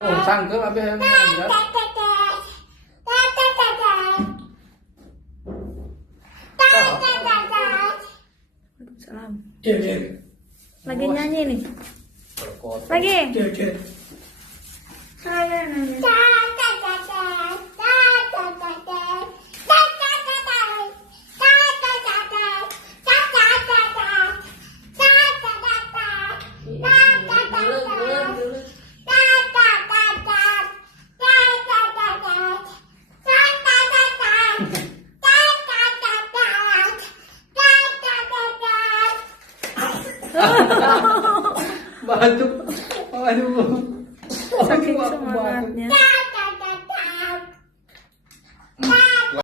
Oh, sanggup apa yang enggak? Salam. Dek. Lagi nyanyi nih. Berkot. Lagi. Dek. Saya nyanyi. Batuk. Aduh. Sakit semangatnya.